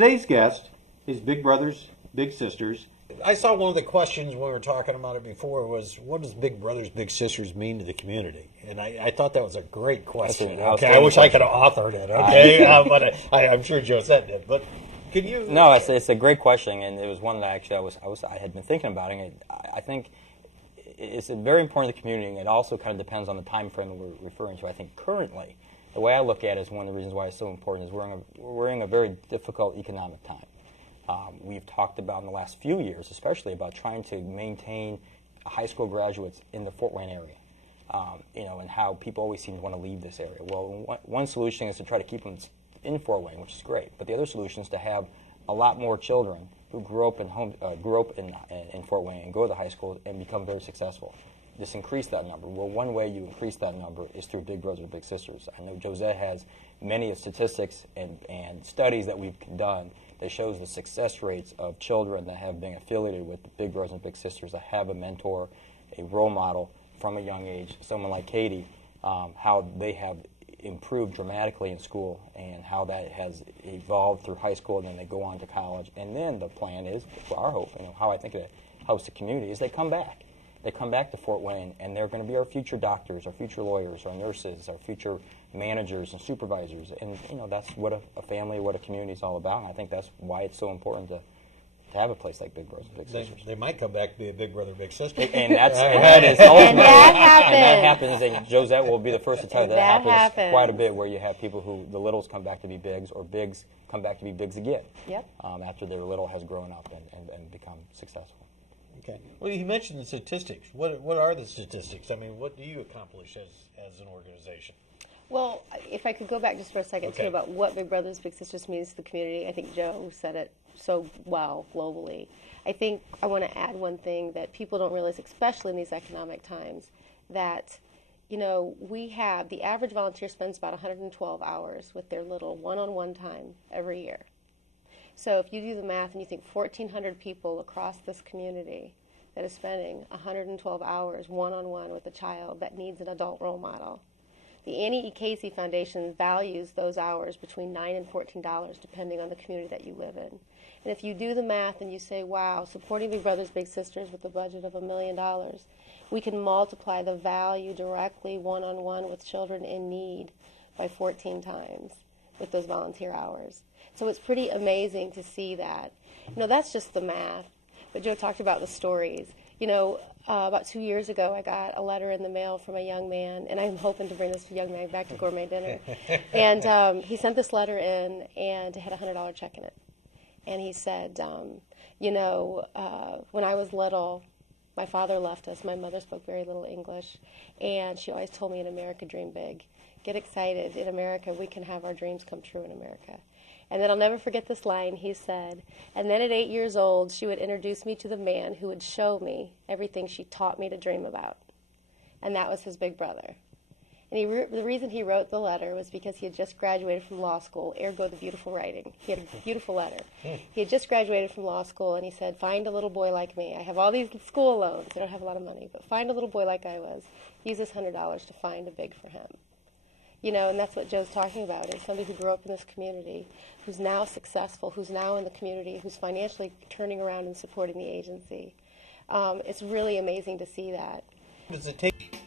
Today's guest is Big Brothers Big Sisters. I saw one of the questions when we were talking about it before was, what does Big Brothers Big Sisters mean to the community? And I thought that was a great question. Okay, I wish I could have authored it. Okay, but I'm sure Josette did. But can you? No, it's a great question, and it was one that actually I had been thinking about, and I think it's very important to the community. And it also kind of depends on the time frame that we're referring to. I think currently, the way I look at it is one of the reasons why it's so important is we're in a very difficult economic time. We've talked about in the last few years, especially about trying to maintain high school graduates in the Fort Wayne area, and how people always seem to want to leave this area. Well, one solution is to try to keep them in Fort Wayne, which is great, but the other solution is to have a lot more children who grew up in Fort Wayne and go to high school and become very successful. Just increase that number. Well, one way you increase that number is through Big Brothers Big Sisters. I know Josette has many statistics and studies that we've done that shows the success rates of children that have been affiliated with the Big Brothers and Big Sisters, that have a mentor, a role model from a young age, someone like Katie, how they have improved dramatically in school and how that has evolved through high school, and then they go on to college. And then the plan is, for our hope, and how I think it helps the community, is they come back. They come back to Fort Wayne, and they're going to be our future doctors, our future lawyers, our nurses, our future managers and supervisors. And that's what a family, what a community is all about. And I think that's why it's so important to have a place like Big Brothers Big Sisters. They might come back to be a Big Brother Big Sister. And that is ultimately. And that happens. And Josette will be the first to tell you that happens quite a bit, where you have people who the littles come back to be bigs, or bigs come back to be bigs again. Yep. After their little has grown up and become successful. Okay. Well, you mentioned the statistics. What are the statistics? I mean, what do you accomplish as an organization? Well, if I could go back just for a second, too, about what Big Brothers Big Sisters means to the community. I think Joe said it so well globally. I think I want to add one thing that people don't realize, especially in these economic times, that we have, the average volunteer spends about 112 hours with their little one-on-one time every year. So if you do the math and you think 1,400 people across this community that is spending 112 hours one-on-one with a child that needs an adult role model, the Annie E. Casey Foundation values those hours between $9 and $14, depending on the community that you live in. And if you do the math and you say, wow, supporting Big Brothers Big Sisters with a budget of $1 million, we can multiply the value directly one-on-one with children in need by 14 times with those volunteer hours. So it's pretty amazing to see that. That's just the math. But Joe talked about the stories. About 2 years ago, I got a letter in the mail from a young man, and I'm hoping to bring this young man back to Gourmet Dinner. And he sent this letter in, and it had a $100 check in it. And he said, when I was little, my father left us. My mother spoke very little English, and she always told me, in America, dream big. Get excited. In America, we can have our dreams come true in America. And then I'll never forget this line. He said, and then at 8 years old, she would introduce me to the man who would show me everything she taught me to dream about. And that was his big brother. And the reason he wrote the letter was because he had just graduated from law school, ergo the beautiful writing. He had a beautiful letter. He had just graduated from law school, and he said, find a little boy like me. I have all these school loans. I don't have a lot of money, but find a little boy like I was. Use this $100 to find a big for him. And that's what Joe's talking about, is somebody who grew up in this community, who's now successful, who's now in the community, who's financially turning around and supporting the agency. It's really amazing to see that. What does it take